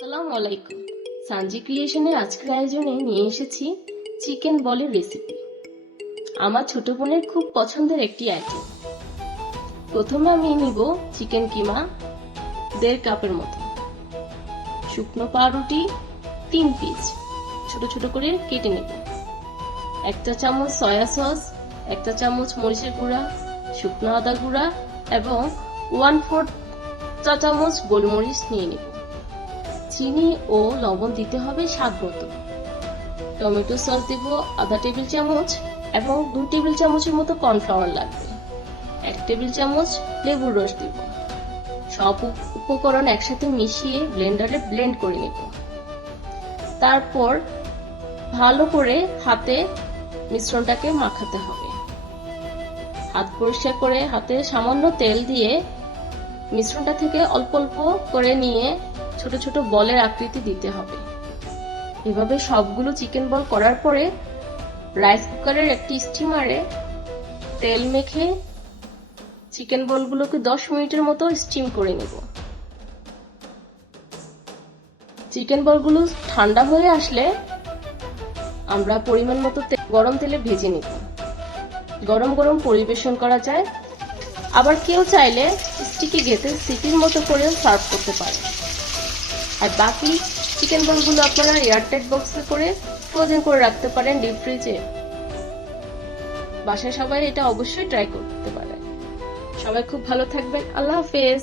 আসসালামু আলাইকুম। সানজি ক্রিয়েশনের আজকের আয়োজনে নিয়ে এসেছি চিকেন বলের রেসিপি। আমার ছোট বোনের খুব পছন্দের একটি আইটেম। প্রথমে আমি নিব চিকেন কিমা 1.5 কাপের মতো, শুকনো পাউরুটি 3 পিস ছোট ছোট করে কেটে নেব, 1 চা চামচ সয়া সস, 1 চা চামচ মরিচের গুঁড়া, শুকনো আদা গুঁড়া এবং 1/4 চা চামচ গোলমরিচ নিয়ে নেব। চিনি ও লবণ দিতে হবে স্বাদ মতো। টমেটো সস দেব আধা টেবিল চামচ এবং 2 টেবিল চামচের মতো কর্নফ্লাওয়ার লাগবে। 1 টেবিল চামচ লেবুর রস দিব। সব উপকরণ একসাথে মিশিয়ে ব্লেন্ডারে ব্লেন্ড করে নেব। তারপর ভালো করে হাতে মিশ্রণটাকে মাখাতে হবে। হাত পরিষ্কার করে হাতে সামান্য তেল দিয়ে মিশ্রণটা থেকে অল্প অল্প করে নিয়ে ছোট ছোট বলের আকৃতি দিতে হবে। এভাবে সবগুলো চিকেন বল করার পরে রাইস কুকারের একটি স্টিমারে তেল মেখে চিকেন বলগুলোকে 10 মিনিটের মতো স্টিম করে নেব। চিকেন বলগুলো ঠান্ডা হয়ে আসলে আমরা পরিমাণ মতো গরম তেলে ভেজে নেব। গরম গরম পরিবেশন করা যায়। আবার কেউ চাইলে স্টিকি গেতে সিটির মতো করেও সার্ভ করতে পারে। আর বাকি চিকেন বলগুলো আপনারা এয়ারটাইট বক্সে করে ফ্রোজেন করে রাখতে পারেন ডিপ ফ্রিজে। বাসায় সবাই এটা অবশ্যই ট্রাই করতে পারে। সবাই খুব ভালো থাকবেন। আল্লাহ হাফেজ।